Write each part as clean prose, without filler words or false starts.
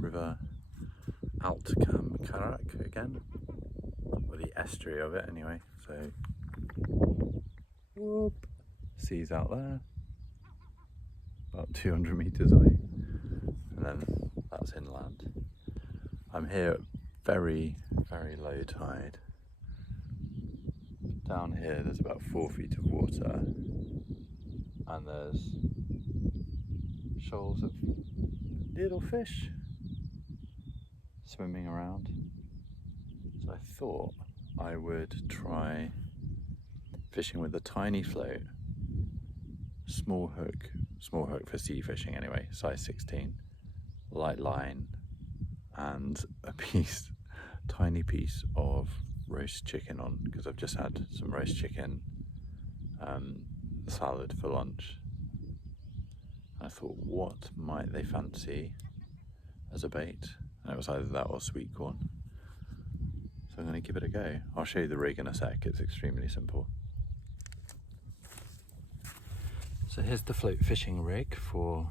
River Allt Cam Carach again, or the estuary of it anyway. So, whoop, sea's out there, about 200 metres away, and then that's inland. I'm here at very, very low tide. Down here there's about 4 feet of water, and there's shoals of little fish swimming around. So I thought I would try fishing with a tiny float, small hook for sea fishing anyway, size 16, light line, and a tiny piece of roast chicken on, because I've just had some roast chicken salad for lunch. I thought, what might they fancy as a bait? And it was either that or sweetcorn. So I'm going to give it a go. I'll show you the rig in a sec, it's extremely simple. So here's the float fishing rig for,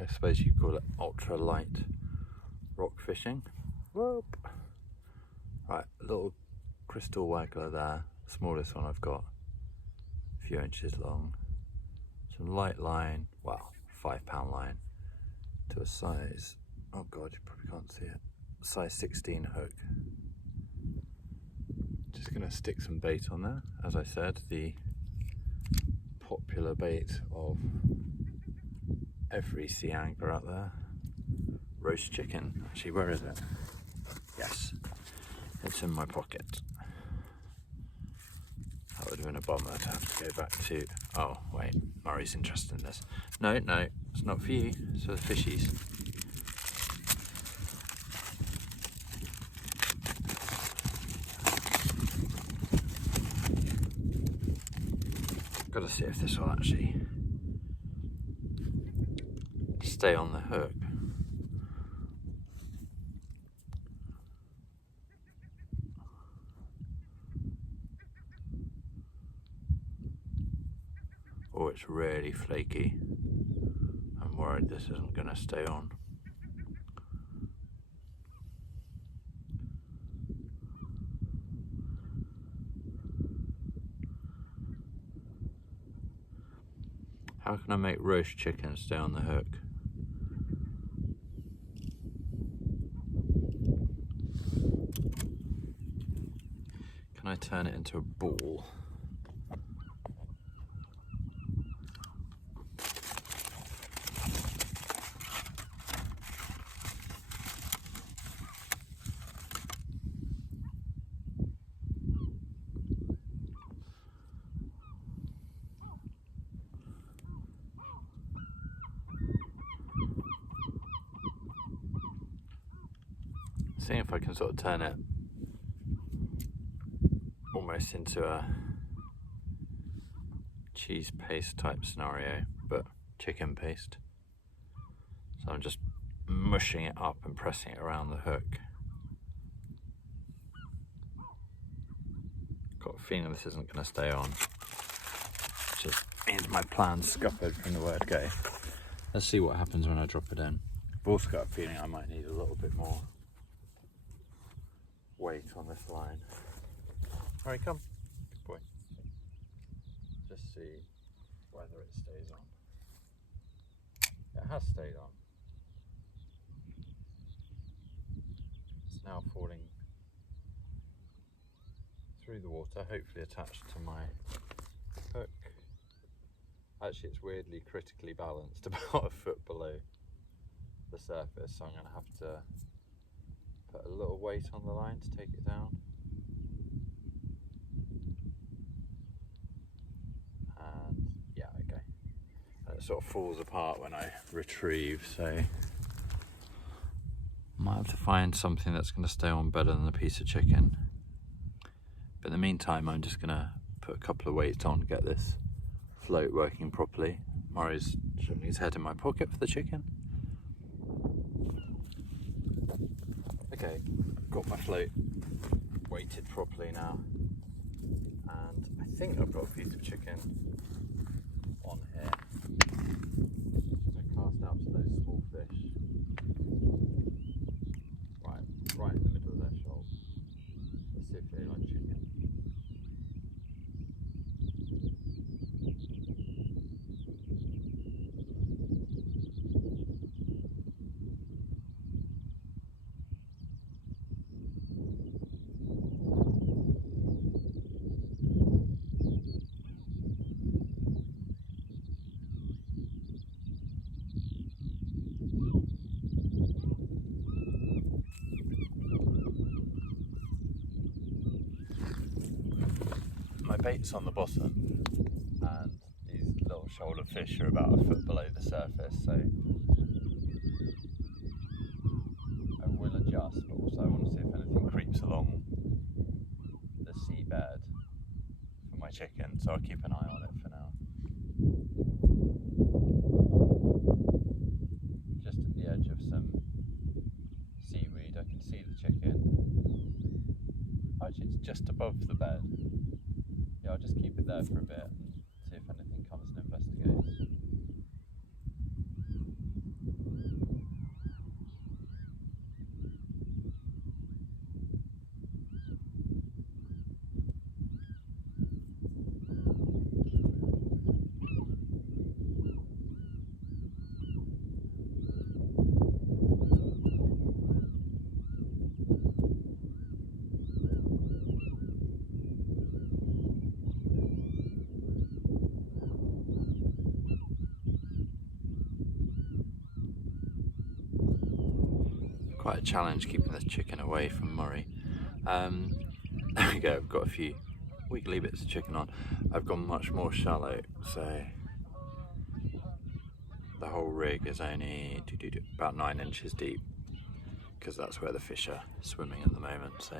I suppose you'd call it ultra light rock fishing. Whoop. Right, a little crystal waggler there, the smallest one I've got, a few inches long. Some light line, well, £5 line to a size, oh god, you probably can't see it, size 16 hook. Just gonna stick some bait on there, as I said, the popular bait of every sea angler out there, roast chicken. Actually, where is it? Yes, it's in my pocket. That would have been a bummer to have to go back to. Oh wait, Murray's interested in this. No, it's not for you, it's for the fishies. Got to see if this will actually stay on the hook. Oh, it's really flaky. I'm worried this isn't going to stay on. How can I make roast chicken stay on the hook? Can I turn it into a ball? Seeing if I can sort of turn it almost into a cheese paste type scenario, but chicken paste. So I'm just mushing it up and pressing it around the hook. Got a feeling this isn't going to stay on, which just means my plan's scuppered from the word go. Let's see what happens when I drop it in. I've also got a feeling I might need a little bit more weight on this line. Alright, come. Good boy. Just see whether it stays on. It has stayed on. It's now falling through the water, hopefully attached to my hook. Actually, it's weirdly critically balanced about a foot below the surface, so I'm going to have to put a little weight on the line to take it down. And yeah, okay. And it sort of falls apart when I retrieve, so I might have to find something that's going to stay on better than a piece of chicken. But in the meantime, I'm just going to put a couple of weights on, get this float working properly. Murray's shoving his head in my pocket for the chicken. Okay, got my float weighted properly now, and I think I've got a piece of chicken on here. I cast out to those small fish. bits on the bottom, and these little shoulder fish are about a foot below the surface, so I will adjust, but also I want to see if anything creeps along the seabed for my chicken, so I'll keep an eye on it for now. Just at the edge of some seaweed I can see the chicken. Actually, it's just above the bed. Yeah, I'll just keep it there for a bit and see if anything comes and investigates. Quite a challenge keeping this chicken away from Murray. There we go, I've got a few wiggly bits of chicken on. I've gone much more shallow, so the whole rig is only about 9 inches deep, because that's where the fish are swimming at the moment. So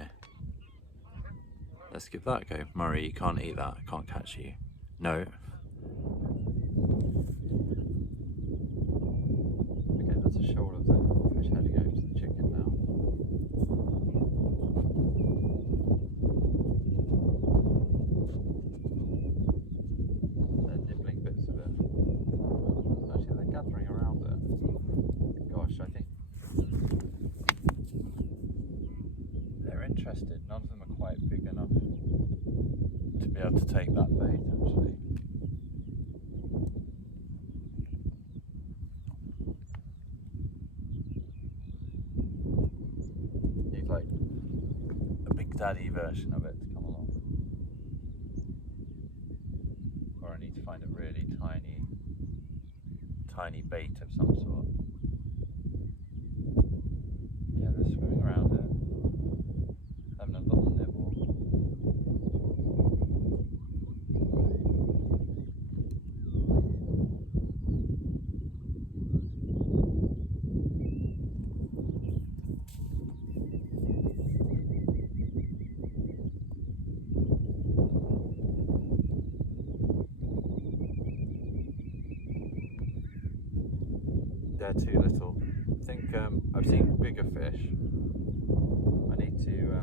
let's give that a go. Murray, you can't eat that, I can't catch you. No. Okay, that's a shoulder of the fish heading over to the chicken now. They're nibbling bits of it. Actually, they're gathering around it. Gosh, I think they're interested. None of them are quite big enough to be able to take that bait, actually. Need like a big daddy version of it to come along. Or I need to find a really tiny bait of some sort. Yeah, they're swimming around it, having a little nibble. They're too little. I think I've seen bigger fish. I need to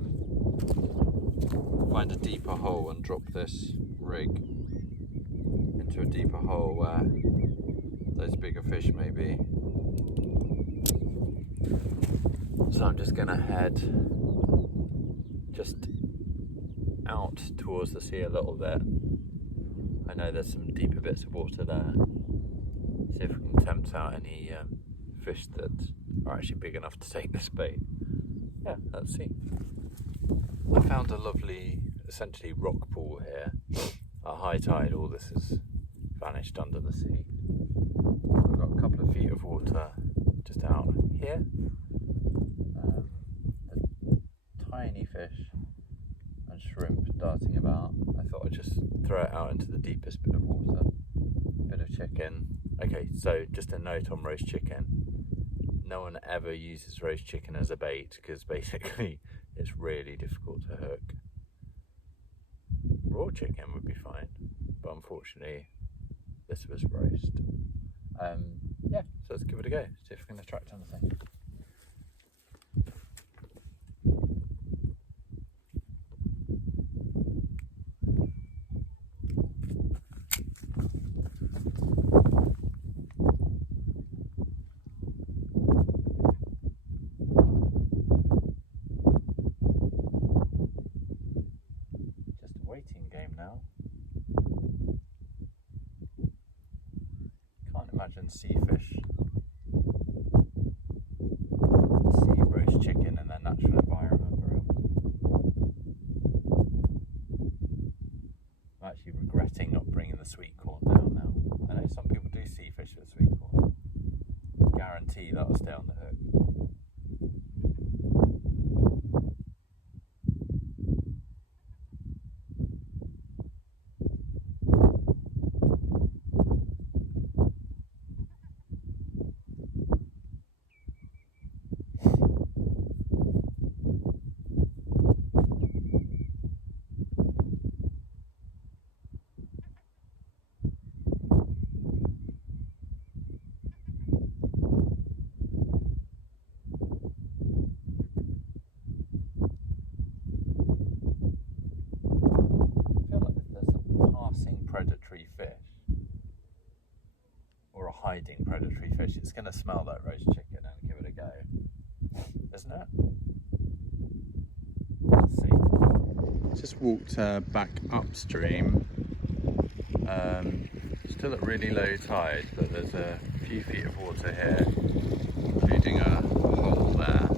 find a deeper hole and drop this rig into a deeper hole where those bigger fish may be. So I'm just going to head just out towards the sea a little bit. I know there's some deeper bits of water there. See if we can tempt out any fish that are actually big enough to take this bait. Yeah, let's see. I found a lovely, essentially rock pool here. At high tide, all this has vanished under the sea. I've got a couple of feet of water just out here. Tiny fish and shrimp darting about. I thought I'd just throw it out into the deepest bit of water. Bit of chicken. Okay, so just a note on roast chicken. No one ever uses roast chicken as a bait because basically it's really difficult to hook. Raw chicken would be fine, but unfortunately this was roast. Yeah, so let's give it a go, see if we can attract anything. Imagine sea fish, sea roast chicken in their natural environment. I'm actually regretting not bringing the sweet corn down now. I know some people do sea fish with sweet corn. Guarantee that'll stay on the hook. hiding predatory fish, it's going to smell that roast chicken and give it a go, isn't it? Let's see. Just walked back upstream. Still at really low tide, but there's a few feet of water here, including a hole there.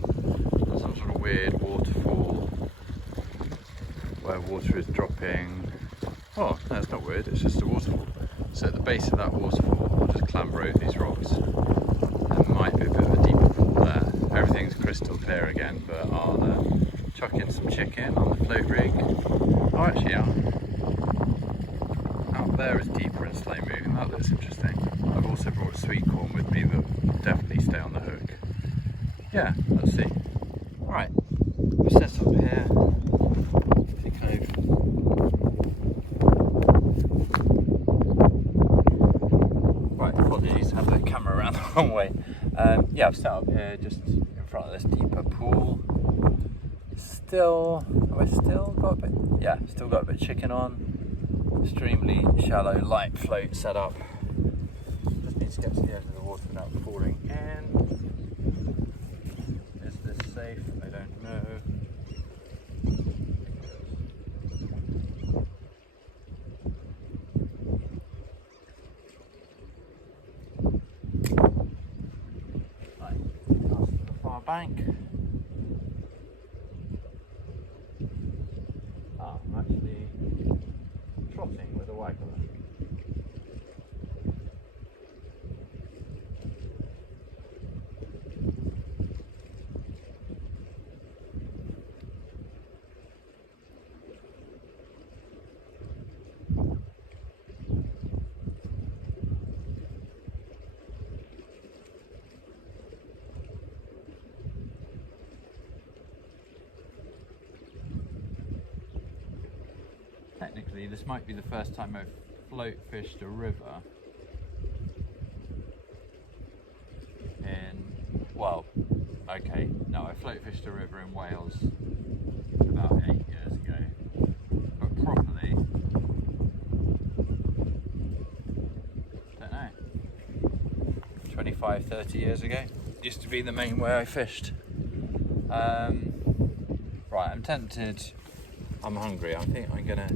There's some sort of weird waterfall where water is dropping. Oh, no, it's not weird, it's just a waterfall. So at the base of that waterfall, I'll just clamber over these rocks. There might be a bit of a deeper pool there. Everything's crystal clear again, but I'll chuck in some chicken on the float rig. Oh, actually, out there is deeper and slow moving. That looks interesting. I've also brought sweetcorn with me that will definitely stay on the hook. Yeah, let's see. Alright, we set up here. I think apologies, I have the camera around the wrong way. Yeah, I've set up here just in front of this deeper pool. Still got a bit, yeah, still got a bit of chicken on. Extremely shallow, light float setup. Just need to get to the edge of the water without falling in. Is this safe? I don't know. Right, cast to the far bank. I'm actually trotting with a waggler. Technically, this might be the first time I've float fished a river well, okay, no, I float fished a river in Wales about 8 years ago, but properly, don't know, 25, 30 years ago, used to be the main way I fished. Right, I'm tempted. I'm hungry. I think I'm gonna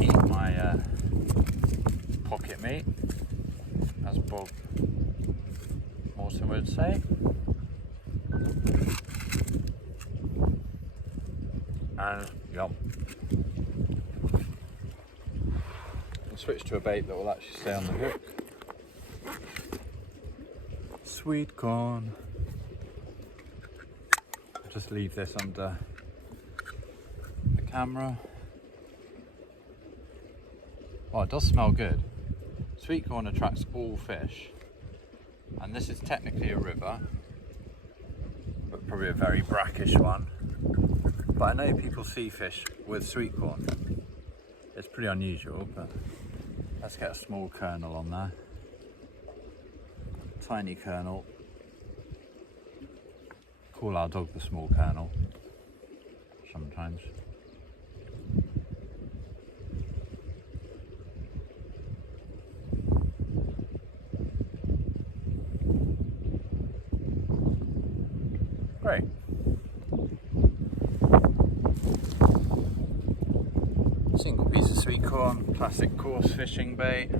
eat my pocket meat, as Bob Morton would say. And yum. I'll switch to a bait that will actually stay on the hook. Sweetcorn. I'll just leave this under camera. Oh, it does smell good. Sweetcorn attracts all fish, and this is technically a river, but probably a very brackish one. But I know people see fish with sweetcorn. It's pretty unusual, but let's get a small kernel on there. Tiny kernel. Call our dog the small kernel sometimes. Great. Single piece of sweetcorn, classic coarse fishing bait.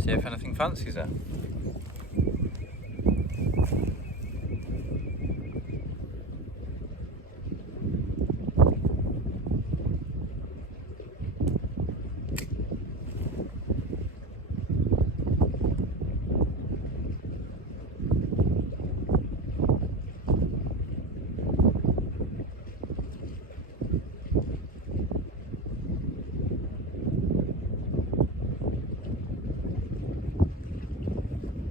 See if anything fancies it.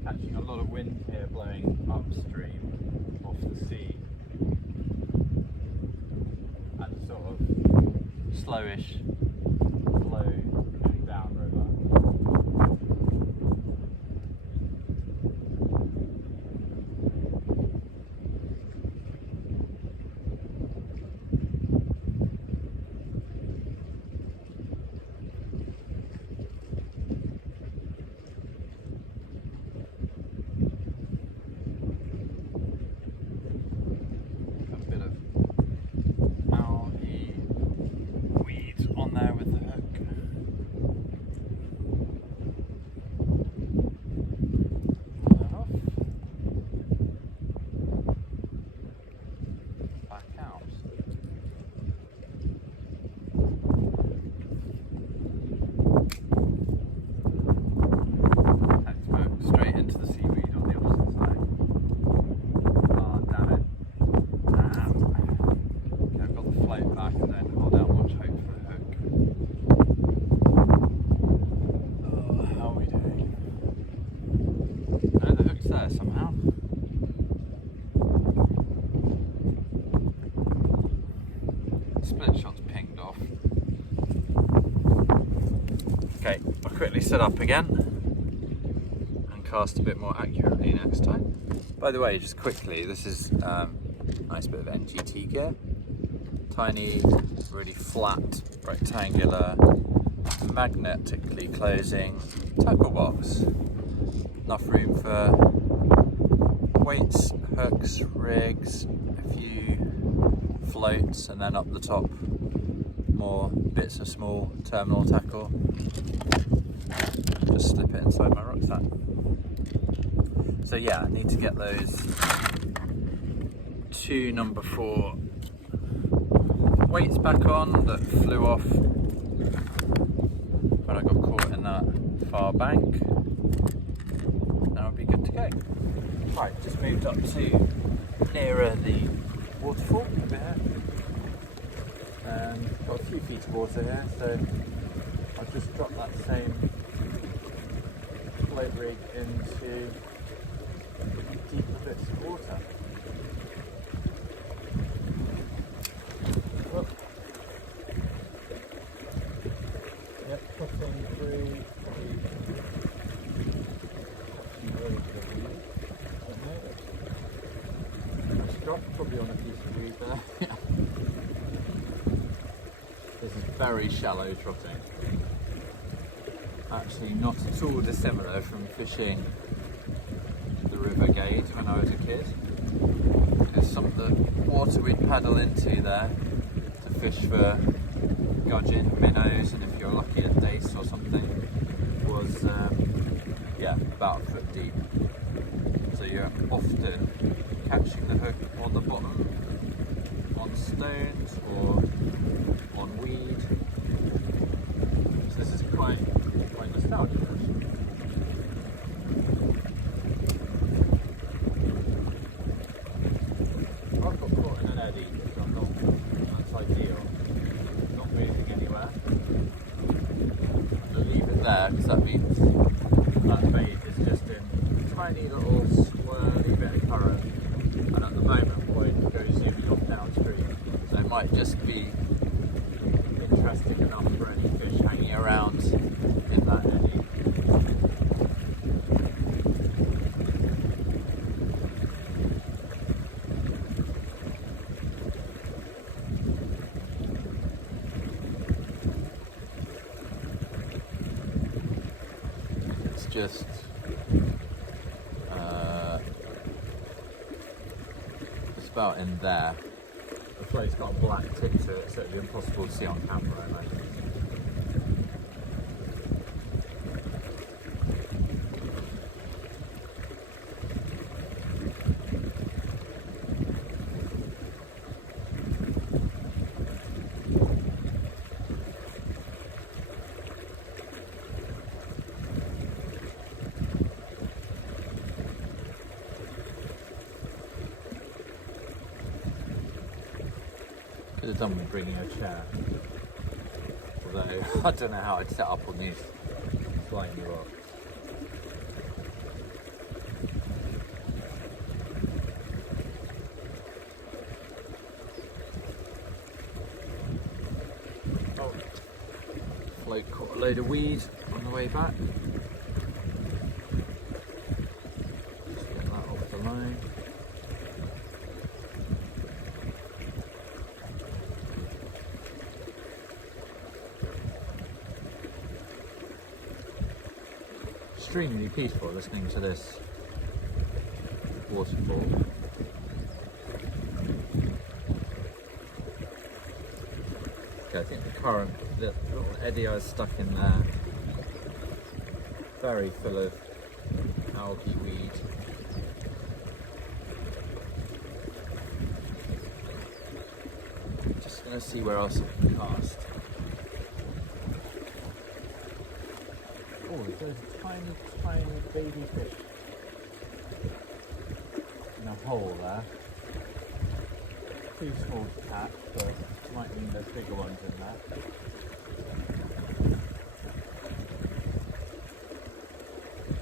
Catching a lot of wind here blowing upstream off the sea, and sort of slowish flow going downriver. it up again and cast a bit more accurately next time. By the way, just quickly, this is a nice bit of NGT gear. Tiny, really flat, rectangular, magnetically closing tackle box. Enough room for weights, hooks, rigs, a few floats, and then up the top more bits of small terminal tackle. Just slip it inside my rucksack. So yeah, I need to get those 2 number 4 weights back on that flew off when I got caught in that far bank. Now I'll be good to go. Right, just moved up to nearer the waterfall over here. Got a few feet of water here, so I'll just drop that same float rig into deeper bits of water. Whoop. Yep, pushing through the drop, probably on a piece of weed there. This is very shallow trotting. Actually not at all dissimilar from fishing the River Gade when I was a kid. Because some of the water we'd paddle into there to fish for gudgeon, minnows, and if you're lucky at dace or something, was yeah, about a foot deep. So you're often catching the hook on the bottom, on stones or on weed. So this is quite nostalgic actually. I've got caught in an eddy, so I'm not, that's ideal. Not moving anywhere. I'll leave it there because that means that bait is just in a tiny little swirly bit of current, and at the moment Boyd goes zooming off downstream, so it might just be interesting enough for any fish hanging around in that eddy. It's just about in there. The float's got a black tip to it, so it'd be impossible to see on camera, I imagine. Could have done with bringing a chair, although I don't know how I'd set up on these slimy rocks. Oh, float caught a load of weed on the way back. Just get that off the line. Extremely peaceful listening to this waterfall. Okay, I think the current, the little eddy I was stuck in there, very full of algae weed. Just gonna see where else I can cast. Oh, there's tiny baby fish in a hole there. Too small to catch, but might mean there's bigger ones in there.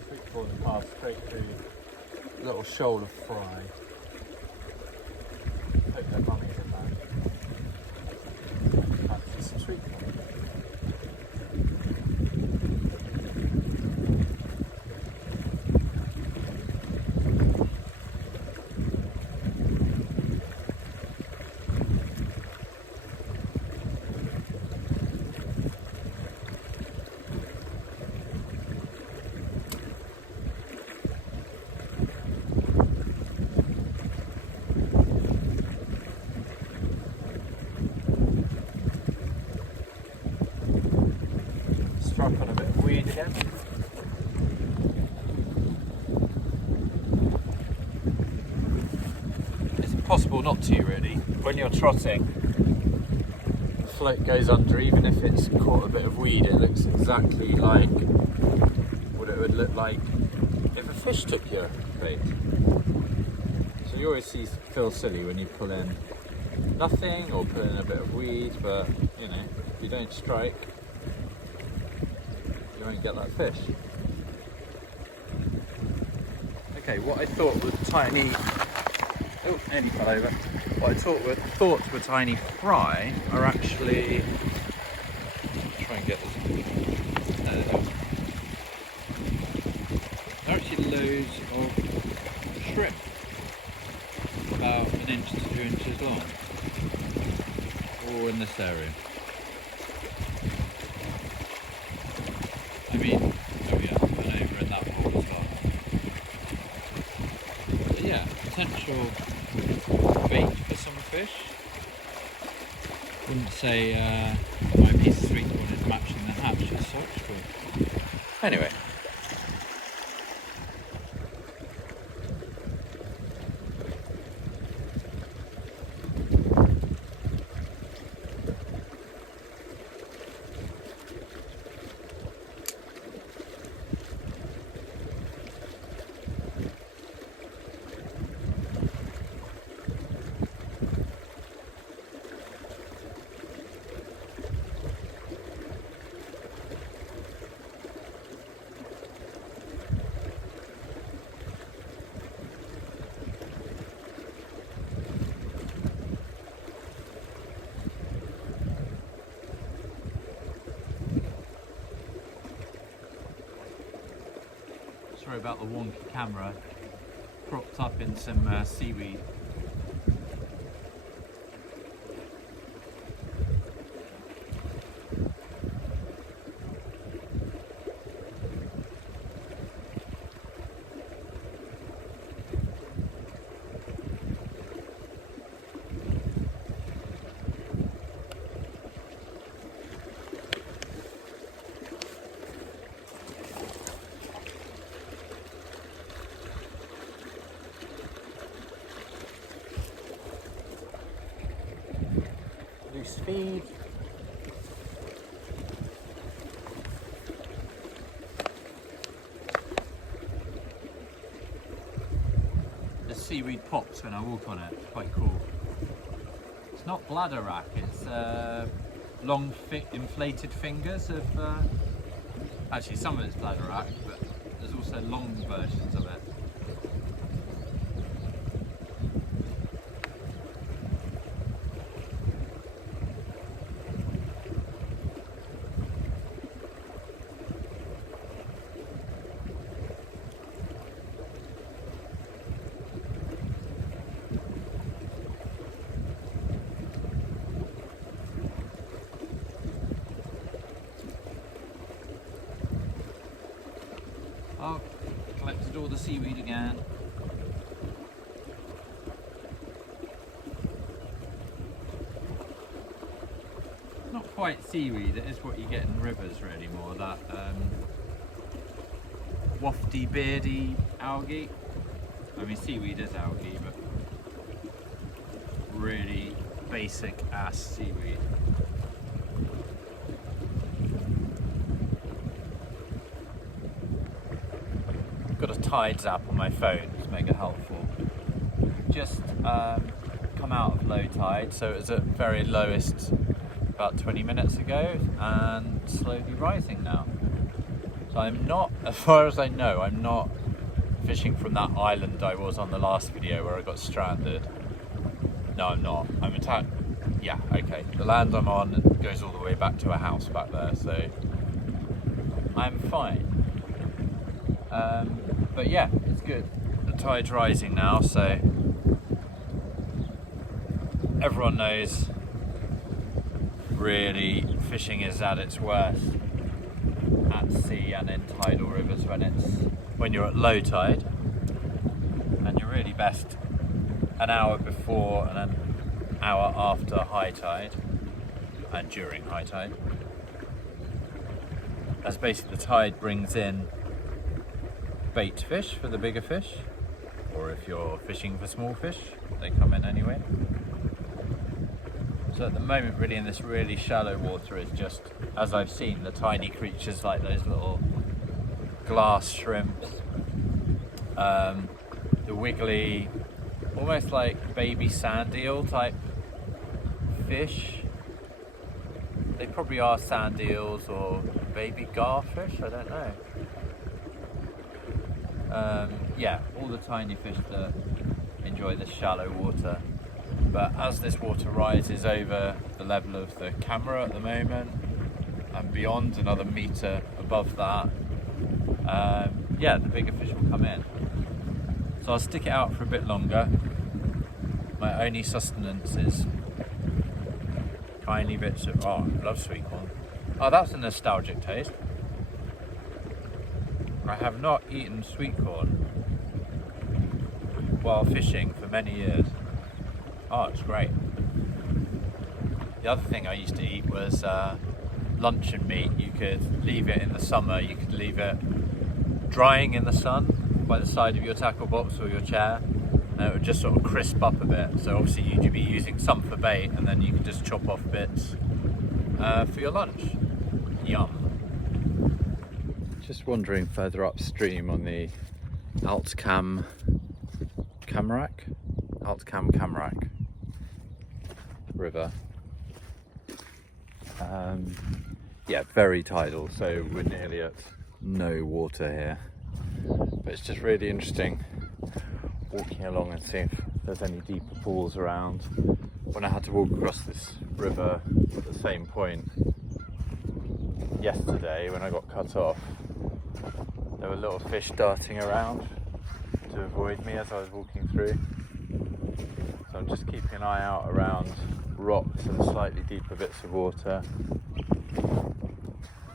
Sweetcorn pass straight through a little shoal of fry. Hope their mummies in there. Fancy some sweetcorn. or not to really. When you're trotting, the float goes under, even if it's caught a bit of weed, it looks exactly like what it would look like if a fish took your bait. So you always feel silly when you pull in nothing or pull in a bit of weed, but you know, if you don't strike, you won't get that fish. Okay, what I thought were tiny, oh, nearly fell over. What I thought were tiny fry are actually, try and get this, they're actually loads of shrimp, about 1 inch to 2 inches long, all in this area. I mean, oh yeah, and over in that hole as well. But yeah, potential bait for some fish. Wouldn't say my piece of sweetcorn is matching the hatch as such, but anyway. Sorry about the wonky camera, propped up in some seaweed. Loose feed. The seaweed pops when I walk on it, it's quite cool. It's not bladder rack, it's long inflated fingers of, actually some of it's bladder rack, but there's also long versions of it. Oh, collected all the seaweed again. Not quite seaweed, it is what you get in rivers really, more that wafty, beardy algae. I mean, seaweed is algae, but really basic ass seaweed. Got a tides app on my phone, it's mega helpful. Just come out of low tide, so it was at very lowest about 20 minutes ago and slowly rising now. So I'm not, as far as I know, I'm not fishing from that island I was on the last video where I got stranded. No, I'm not. I'm attacked. Yeah, okay. The land I'm on goes all the way back to a house back there, so I'm fine. But yeah, it's good. The tide's rising now, so everyone knows really fishing is at its worst at sea and in tidal rivers when you're at low tide, and you're really best an hour before and an hour after high tide and during high tide, as basically the tide brings in bait fish for the bigger fish, or if you're fishing for small fish, they come in anyway. So at the moment, really, in this really shallow water is just, as I've seen, the tiny creatures like those little glass shrimps, the wiggly, almost like baby sand eel type fish. They probably are sand eels or baby garfish, I don't know. Yeah, all the tiny fish that enjoy this shallow water. But as this water rises over the level of the camera at the moment and beyond, another metre above that, yeah, the bigger fish will come in. So I'll stick it out for a bit longer. My only sustenance is tiny bits of, oh, I love sweetcorn. Oh, that's a nostalgic taste. I have not eaten sweetcorn while fishing for many years. Oh, it's great. The other thing I used to eat was luncheon meat. You could leave it in the summer, you could leave it drying in the sun by the side of your tackle box or your chair, and it would just sort of crisp up a bit. So obviously you'd be using some for bait, and then you could just chop off bits for your lunch. Yum. Just wandering further upstream on the Allt Cam Carach, Allt Cam Carach river. Yeah, very tidal, so we're nearly at no water here, but it's just really interesting walking along and seeing if there's any deeper pools around. When I had to walk across this river at the same point yesterday when I got cut off, there were little fish darting around to avoid me as I was walking through. So I'm just keeping an eye out around rocks and slightly deeper bits of water.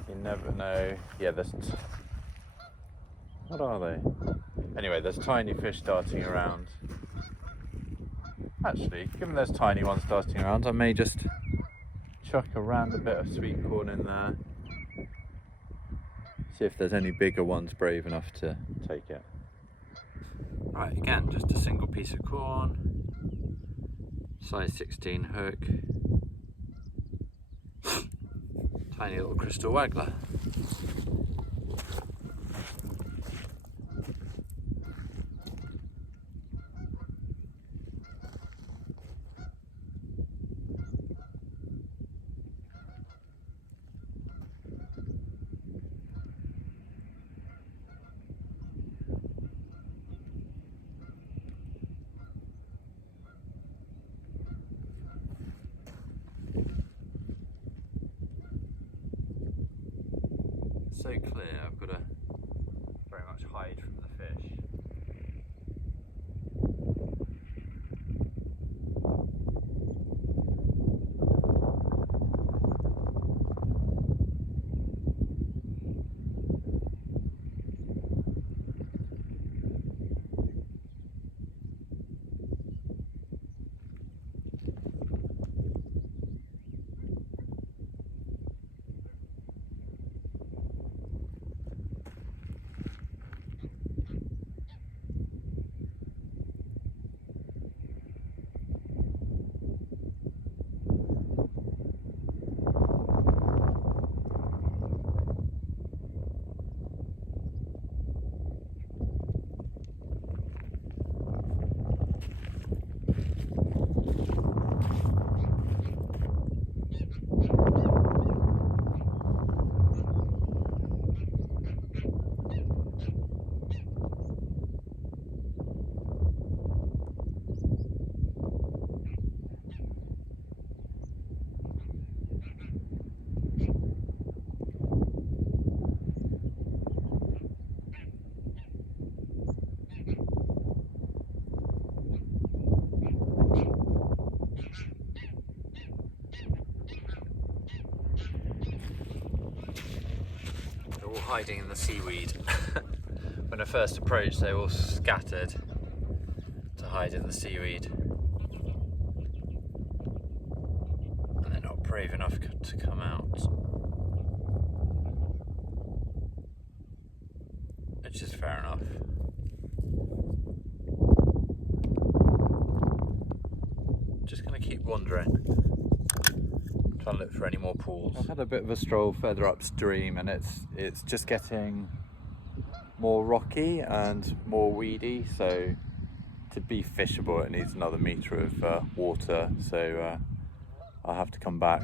You never know. Yeah, what are they? Anyway, there's tiny fish darting around. Actually, given there's tiny ones darting around, I may just chuck a random bit of sweetcorn in there. See if there's any bigger ones brave enough to take it. Right, again, just a single piece of corn, size 16 hook, tiny little crystal waggler. So clear, I've got to very much hide from the fish. Hiding in the seaweed. When I first approached, they all scattered to hide in the seaweed, and they're not brave enough to come out, which is fair enough. wandering, trying to look for any more pools. I've had a bit of a stroll further upstream, and it's just getting more rocky and more weedy, so to be fishable it needs another metre of water, so I'll have to come back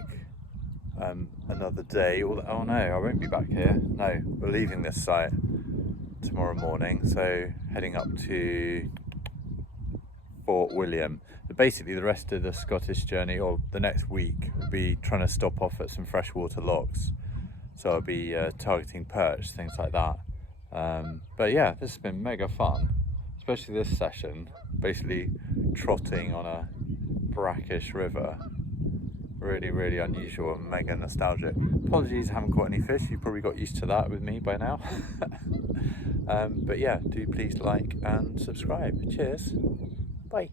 another day. Oh no, I won't be back here. No, we're leaving this site tomorrow morning, so heading up to Fort William. But basically the rest of the Scottish journey, or the next week, will be trying to stop off at some freshwater lochs, so I'll be targeting perch, things like that. But yeah, this has been mega fun, especially this session, basically trotting on a brackish river. Really unusual and mega nostalgic. Apologies I haven't caught any fish, you've probably got used to that with me by now. But yeah, do please like and subscribe. Cheers, bye.